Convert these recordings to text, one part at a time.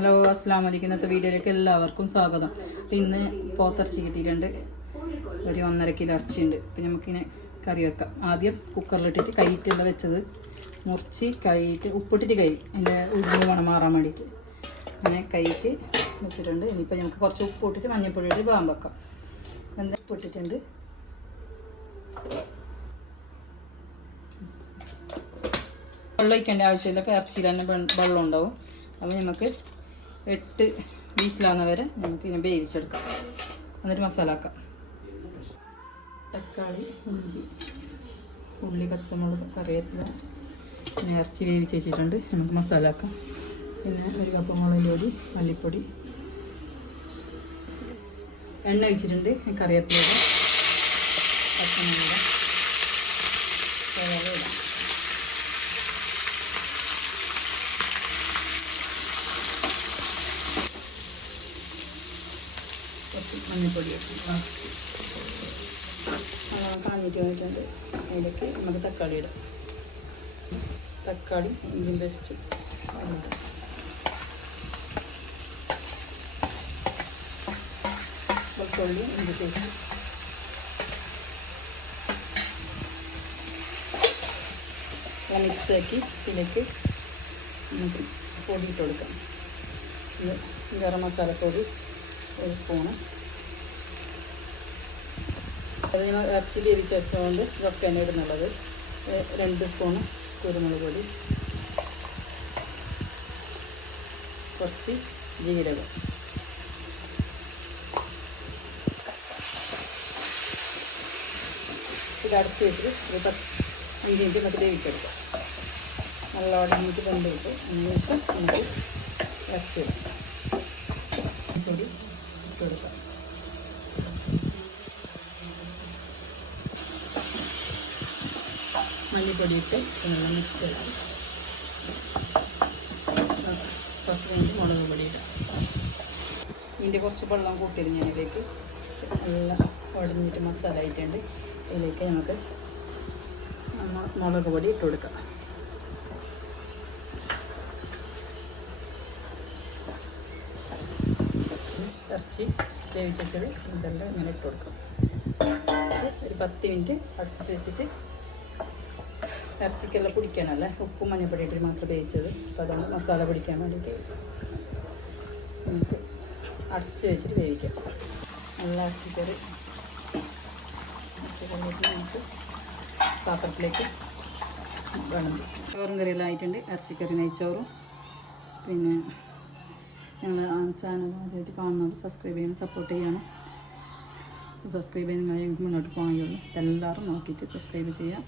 Hello അസ്സാം വലൈക്കും ഇന്നത്തെ വീഡിയോയിലേക്ക് എല്ലാവർക്കും സ്വാഗതം. അപ്പം ഇന്ന് പോത്തിറച്ചി കിട്ടിയിട്ടുണ്ട്. ഒരു ഒന്നര കിലോ ഇറച്ചിയുണ്ട്. അപ്പം നമുക്കിങ്ങനെ കറി വെക്കാം. ആദ്യം കുക്കറിലിട്ടിട്ട് കൈയിട്ടുള്ള വെച്ചത്. മുറിച്ച് കൈയിട്ട് ഉപ്പിട്ടിട്ട് കൈ എന്റെ ഉരുൾ മണം മാറാൻ വേണ്ടിയിട്ട് അങ്ങനെ കൈയിട്ട് വെച്ചിട്ടുണ്ട്. ഇനിയിപ്പോൾ നമുക്ക് കുറച്ച് ഉപ്പ് ഇട്ടിട്ട് മഞ്ഞൾപ്പൊടി പാൻ വെക്കാം. എന്താ ഉപ്പിട്ടിട്ടുണ്ട്? വെള്ളം ഒഴിക്കേണ്ട ആവശ്യമില്ല. ഇറച്ചിയിൽ തന്നെ വെള്ളം ഉണ്ടാവും. അപ്പോൾ നമുക്ക് എട്ട് വീസിലാവുന്ന വരെ നമുക്ക് ഇതിനെ വേവിച്ചെടുക്കാം. എന്നിട്ട് മസാല ആക്കാം. തക്കാളി ഇഞ്ചി ഉള്ളി പച്ചമുളക് പിന്നെ ഇറച്ചി വേവിച്ച് വെച്ചിട്ടുണ്ട്. നമുക്ക് മസാല ആക്കാം. പിന്നെ ഒരു കപ്പ് മുളക് പൊടി മല്ലിപ്പൊടി. എണ്ണ ഒഴിച്ചിട്ടുണ്ട്. കറിവേപ്പില പച്ചമുളക് ഇടാം. സവാള ഇടാം കുറച്ച് മഞ്ഞൾപ്പൊടി കാഞ്ഞിട്ട് വന്നിട്ടുണ്ട് അതിലേക്ക് നമുക്ക് തക്കാളി ഇടാം. തക്കാളി ഇഞ്ചിൻ പേസ്റ്റ്. വെളുത്തുള്ളി ഇഞ്ചി പേസ്റ്റ്. മിക്സ് ആക്കി ഇതിലേക്ക് നമുക്ക് പൊടി കൊടുക്കാം. ഗരം മസാലപ്പൊടി ഒരു സ്പൂണ്. അത് ഞാൻ ഇറച്ചി വേവിച്ച് വെച്ചതുകൊണ്ട് ഇതൊക്കെ തന്നെ ഇടുന്നുള്ളത്. രണ്ട് സ്പൂണ് കുരുമുളക് പൊടി. കുറച്ച് ജീരകം. ഇത് അടച്ച് വെച്ചിട്ട് ഒരു പത്ത് അഞ്ച് മിനിറ്റ് നമുക്ക് വേവിച്ചെടുക്കാം. നല്ല ഉടഞ്ഞിട്ട് കൊണ്ട് കിട്ടും അതിന് ശേഷം നമുക്ക് ഇറച്ചി ഇടാം. പൊടി ഇട്ട് കൊടുക്കാം. മല്ലിപ്പൊടി ഇട്ട് നല്ല മിക്സ് ചെയ്യണം കുറച്ച് കഴിഞ്ഞ് മുളക് പൊടി ഇടാം. ഇതിന്റെ കുറച്ച് വെള്ളം കൂട്ടിയത് ഞാനിതിലേക്ക് നല്ല ഉടഞ്ഞിട്ട് മസാല ആയിട്ടുണ്ട്. ഇതിലേക്ക് നമുക്ക് മുളക് പൊടി ഇട്ട് കൊടുക്കാം. ഇറച്ചി വേവിച്ചത് ഇതെല്ലാം ഇങ്ങനെ ഇട്ട് കൊടുക്കാം. ഒരു പത്ത് മിനിറ്റ് അടച്ച് വെച്ചിട്ട് ഇറച്ചിക്കെല്ലാം പിടിക്കണമല്ലേ ഉപ്പും മഞ്ഞപ്പൊടി മാത്രം വേവിച്ചത്. അപ്പോൾ അതുകൊണ്ട് മസാല പിടിക്കാൻ വേണ്ടിയിട്ട്. നമുക്ക് അടച്ച് വെച്ചിട്ട് വേവിക്കാം. നല്ല ഇറച്ചിക്കറി നമുക്ക് പാത്രത്തിലേക്ക് വേണം ചോറും കറിയെല്ലാം ആയിട്ടുണ്ട്. ഇറച്ചിക്കറി നെയ്ച്ചോറും. പിന്നെ ഞങ്ങൾ ചാനൽ ആദ്യമായിട്ട് കാണുന്നത് സബ്സ്ക്രൈബ് ചെയ്യണം സപ്പോർട്ട് ചെയ്യണം. സബ്സ്ക്രൈബ് ചെയ്ത് ഞങ്ങൾക്ക് മുന്നോട്ട് പോകാനുള്ളൂ എല്ലാവരും നോക്കിയിട്ട് സബ്സ്ക്രൈബ് ചെയ്യാം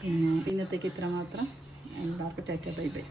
പിന്നെ ഇന്നത്തേക്ക് ഇത്ര മാത്രം എല്ലാവർക്കും ടാറ്റ ബൈ ബൈ